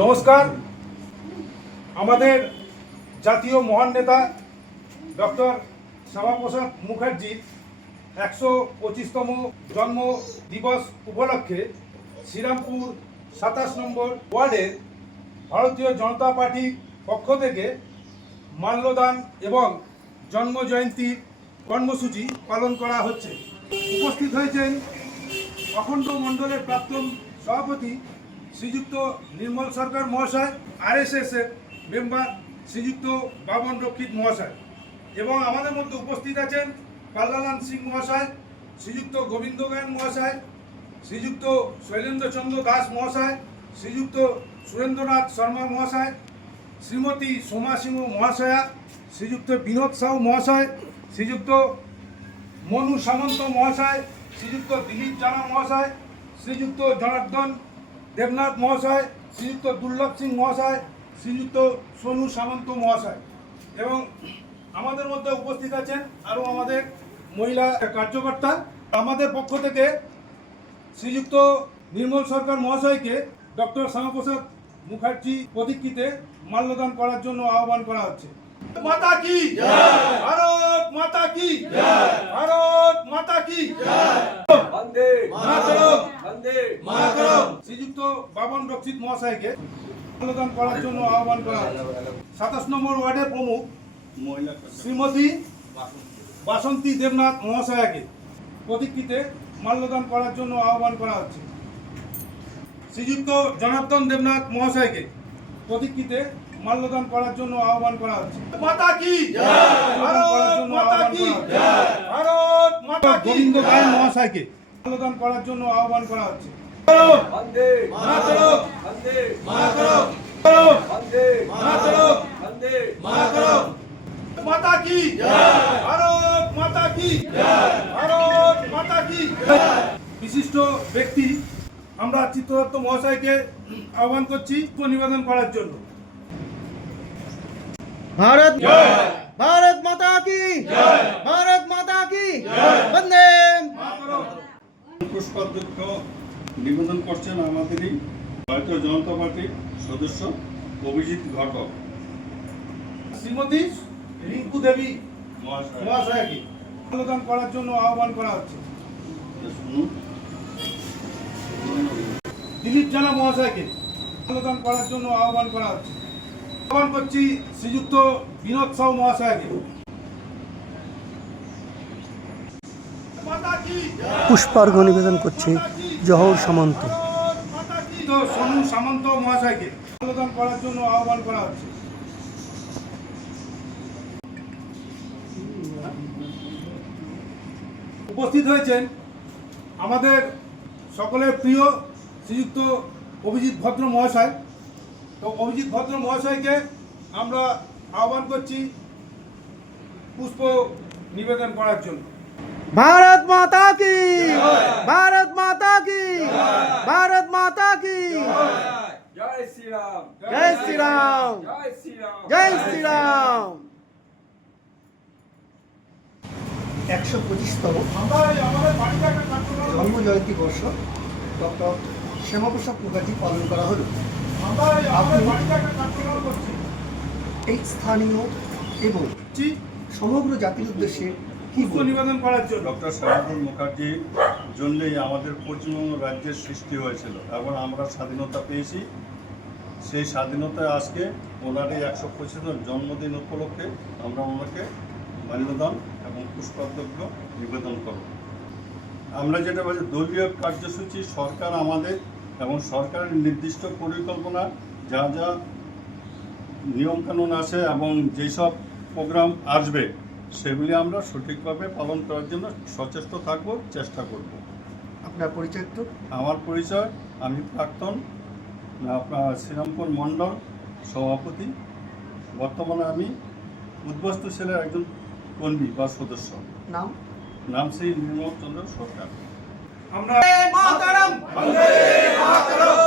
নমস্কার। আমাদের জাতীয় মহান নেতা ডক্টর শ্যামাপ্রসাদ মুখার্জির 125তম জন্ম দিবস উপলক্ষে শ্রীরামপুর 27 নম্বর ওয়ার্ডের ভারতীয় জনতা পার্টির পক্ষ থেকে মাল্যদান এবং জন্মজয়ন্তীর কর্মসূচি পালন করা হচ্ছে। উপস্থিত হয়েছেন অখণ্ড মণ্ডলের প্রাক্তন সভাপতি শ্রীযুক্ত নির্মল সরকার মহাশয়, RSS-এর মেম্বার শ্রীযুক্ত বাবন রক্ষিত মহাশয়, এবং আমাদের মধ্যে উপস্থিত আছেন পাল্লালাল সিং মহাশয়, শ্রীযুক্ত গোবিন্দ গায়ন মহাশয়, শ্রীযুক্ত শৈলেন্দ্র চন্দ্র দাস মহাশয়, শ্রীযুক্ত সুরেন্দ্রনাথ শর্মা মহাশয়, শ্রীমতী সোমা সিংহ মহাশয়া, শ্রীযুক্ত বিনোদ সাউ মহাশয়, শ্রীযুক্ত মনু সামন্ত মহাশয়, শ্রীযুক্ত দিলীপ জানা মহাশয়, শ্রীযুক্ত জনার্দন দেবনাথ মহাশয়, শ্রীযুক্ত দুর্লভ সিং মহাশয়, শ্রীযুক্ত সোনু সামন্ত মহাশয়, এবং আমাদের মধ্যে উপস্থিত আছেন আরও আমাদের মহিলা কার্যকর্তা। আমাদের পক্ষ থেকে শ্রীযুক্ত নির্মল সরকার মহাশয়কে ডক্টর শ্যামাপ্রসাদ মুখার্জি প্রতিকৃতিতে মাল্যদান করার জন্য আহ্বান করা হচ্ছে। মাতা কি জয়, ভারত মাতা কি জয়, ভারত মাতা কি জয়, বন্দে মাতরম, বন্দে মাতরম। শ্রীযুক্ত বাবন রক্ষিত মহাশয়কে মাল্যদান করার জন্য আহ্বান করা হচ্ছে। 27 নম্বর ওয়ার্ডের প্রমুখ শ্রীমতী বাসন্তী দেবনাথ মহাশয়াকে প্রতিকৃতিতে মাল্যদান করার জন্য আহ্বান করা হচ্ছে। শ্রীযুক্ত জনার্দন দেবনাথ মহাশয়কে প্রতিকৃতিতে মাল্যদান করার জন্য আহ্বান করা হচ্ছে। মাতা কি জয়, ভারত মাতা কি জয়, ভারত মাতা কি। গোবিন্দ গায়ন মহাশয়কে মাল্যদান করার জন্য আহ্বান করা হচ্ছে। বন্দে মাতরম, বন্দে মাতরম, বন্দে মাতরম, বন্দে মাতরম। মাতা কি জয়, ভারত মাতা কি জয়, ভারত মাতা কি জয়। বিশিষ্ট ব্যক্তি আমরা চিত্রদত্ত মহাশয়কে আহ্বান করছি নিবেদন করার জন্য। भारत भारत माता की जय, भारत माता की जय, वंदे মাতরম। পুষ্পাধ্যক্ষ নিবেদন করছেন আমাদেরই ভারতীয় জনতা পার্টির সদস্য অভিজিৎ ঘটক শ্রীমতী রিঙ্কু দেবী মহাশয়কে মাল্যদান করার জন্য আহ্বান করা হচ্ছে। দিলীপ জানা মহাশয়কে মাল্যদান করার জন্য আহ্বান করা হচ্ছে। আহ্বান করছি শ্রীযুক্ত বিনোদ সাউ মহাশয়কে। পুষ্পার্ঘ্য নিবেদন করছে জহর সামন্ত। তো সোনু সামন্ত মহাশয়কে মাল্যদান করার জন্য আহ্বান করা হচ্ছে। উপস্থিত হয়েছেন আমাদের সকলের প্রিয় শ্রীযুক্ত অভিজিৎ ভদ্র মহাশয়। তো অভিজিৎ ভদ্র মহাশয়কে আমরা আহ্বান করছি পুষ্প নিবেদন করার জন্য। भारत माता की भारत माता की भारत माता की जय श्री राम, जय श्री राम, जय श्री राम, जय श्री राम। 125তম আমরা আমাদের বাড়িতে একটা কার্যক্রম জন্ম জয়ন্তী বর্ষ ডক্টর শ্যামাপ্রসাদ মুখার্জি পালন করা হলো। আমরা আমাদের বাড়িতে একটা কার্যক্রম করছি। এই স্থানীয় এবং সমগ্র জাতির উদ্দেশ্যে কি পুষ্প নিবেদন করার জন্য। ডক্টর শ্যামাপ্রসাদ মুখার্জির জন্যই আমাদের পশ্চিমবঙ্গ রাজ্যের সৃষ্টি হয়েছিল এবং আমরা স্বাধীনতা পেয়েছি। সেই স্বাধীনতায় আজকে ওনার এই 125তম জন্মদিন উপলক্ষে আমরা ওনাকে মাল্যদান এবং পুষ্পার্ঘ্য নিবেদন করব। আমরা যেটা বলছি দলীয় কার্যসূচি সরকার আমাদের এবং সরকারের নির্দিষ্ট পরিকল্পনা যা যা নিয়মকানুন আছে এবং যেসব প্রোগ্রাম আসবে সেগুলি আমরা সঠিকভাবে পালন করার জন্য সচেষ্ট থাকব, চেষ্টা করব। আপনার পরিচয় তো? আমার পরিচয়, আমি প্রাক্তন আপনার শ্রীরামপুর মণ্ডল সভাপতি। বর্তমানে আমি উদ্বাস্তু সেলের একজন কর্মী বা সদস্য। নাম নাম শ্রী নির্মল চন্দ্র সরকার। আমরা মাতরম, বন্দে মাতরম।